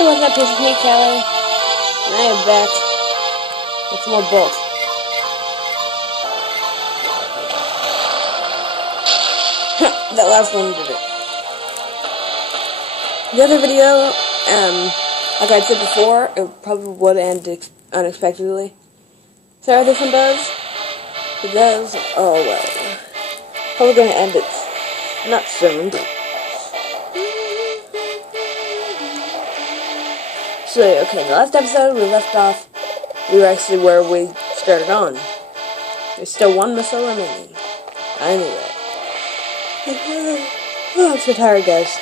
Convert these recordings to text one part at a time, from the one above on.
It wasn't that piece of me, Kelly. And I am back with some more Bolt. That last one did it. The other video, like I said before, it probably would end unexpectedly. Sorry, this one does. It does. Oh well. Probably gonna end it not soon. So, okay, the last episode we left off, we were actually where we started on. There's still one missile remaining. I knew that. Oh, I'm so tired, guys.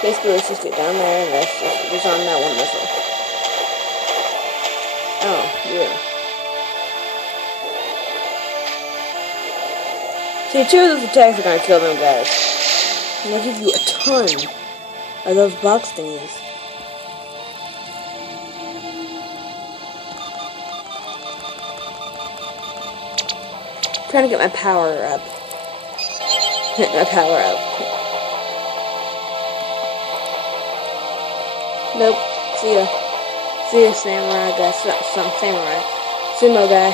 Basically, let's just get down there and let's just on that one missile. Oh, yeah. See, 2 of those attacks are gonna kill them guys. And they'll give you a ton of those box thingies. I'm trying to get my power up. My power up. Nope. See ya. See ya, samurai guy. Some samurai. Sumo guy.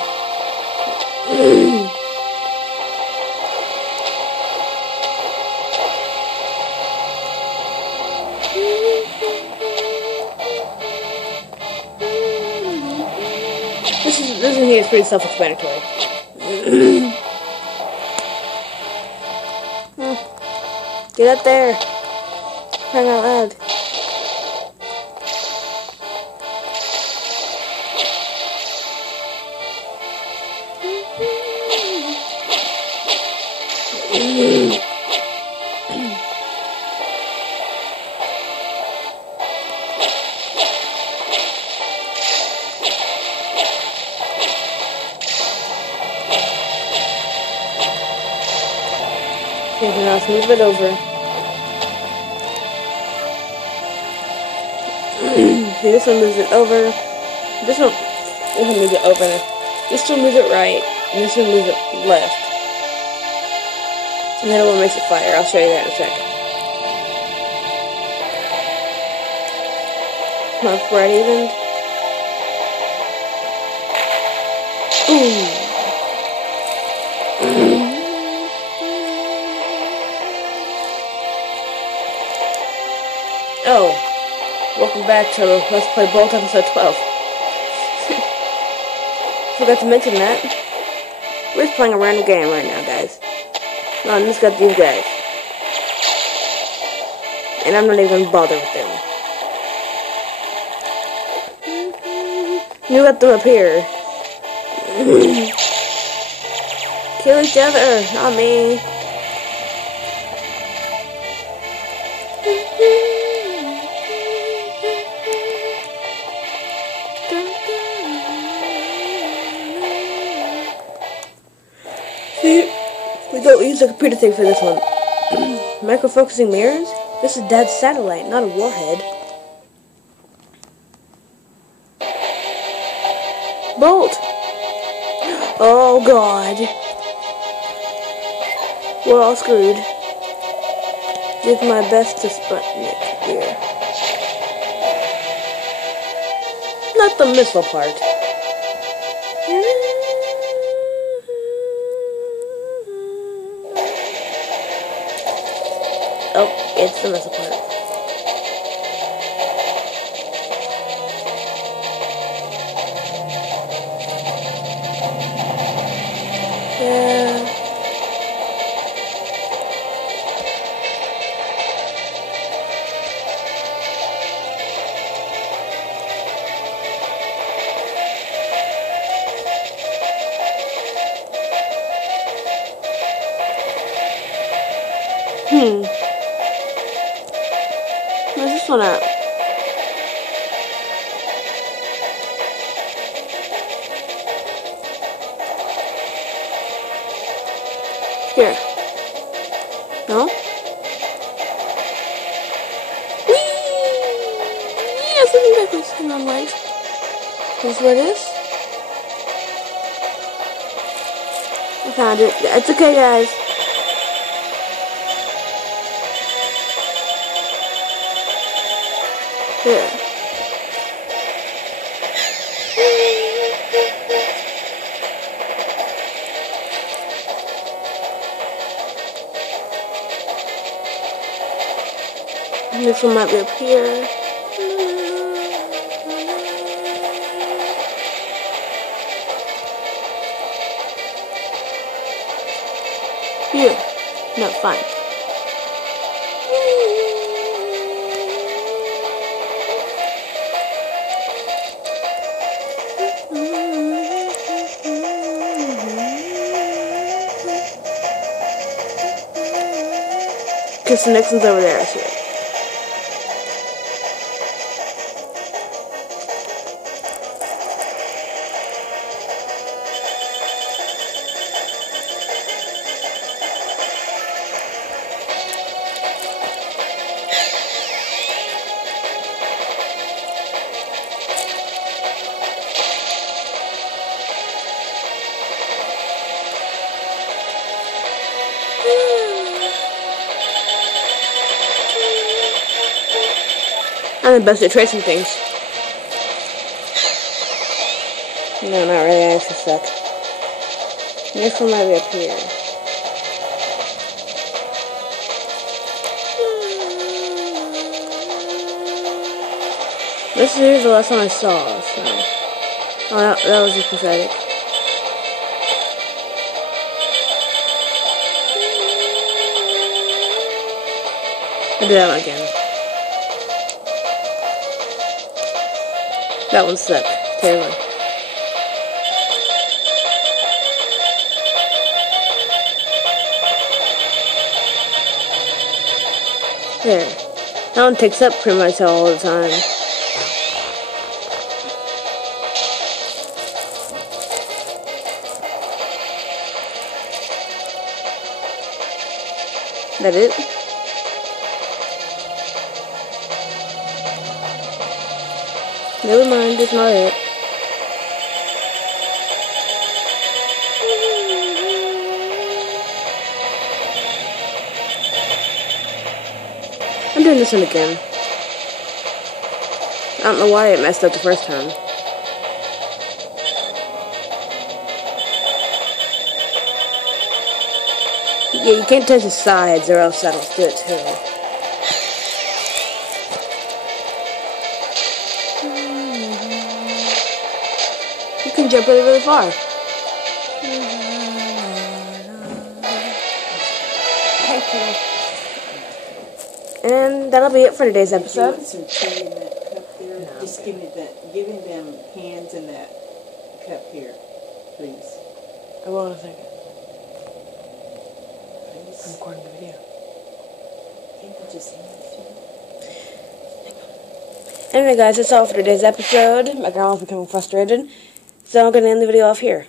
This one here is pretty self-explanatory. Get up there. Crying out loud. Okay, now let's move it over. See, this one moves it over. This one moves it over. This one moves it right. And this one moves it left. And then it will makes it fire. I'll show you that in a second. Come on, right even. Boom. Oh, welcome back to Let's Play Bolt episode 12. Forgot to mention that. We're just playing a random game right now, guys. No, I just got these guys. And I'm not even bothered with them. You got them up here. Kill each other, not me. We don't use a computer thing for this one. Micro-focusing mirrors? This is Dad's satellite, not a warhead. Bolt! Oh god. We're all screwed. Give my best to Sputnik here. Not the missile part. Oh, it's the missile part. Yeah. Where's this one at? Here. No? Whee! Yes, I think that goes on legs. This is what it is. I found it. It's okay, guys. Here. This one might be up here. Here. No, fine. Because the next one's over there, I see it. I'm the best at tracing things. No, not really. I actually suck. Next one might be up here. This is the last one I saw, so... Oh, that was just pathetic. I'll do that one again. That one sucked. Terrible. There. That one takes up pretty much all the time. That it? Never mind, it's not it. I'm doing this one again. I don't know why it messed up the first time. Yeah, you can't touch the sides or else that'll do it too. You can jump really, really far. And that'll be it for today's episode. Do you want some tea in that cup there? No, just give me them hands in that cup here, please. I will in a second. Please. I'm recording the video. Can't you just hand it to me? Anyway, guys, that's all for today's episode. My grandma's becoming frustrated, so I'm going to end the video off here.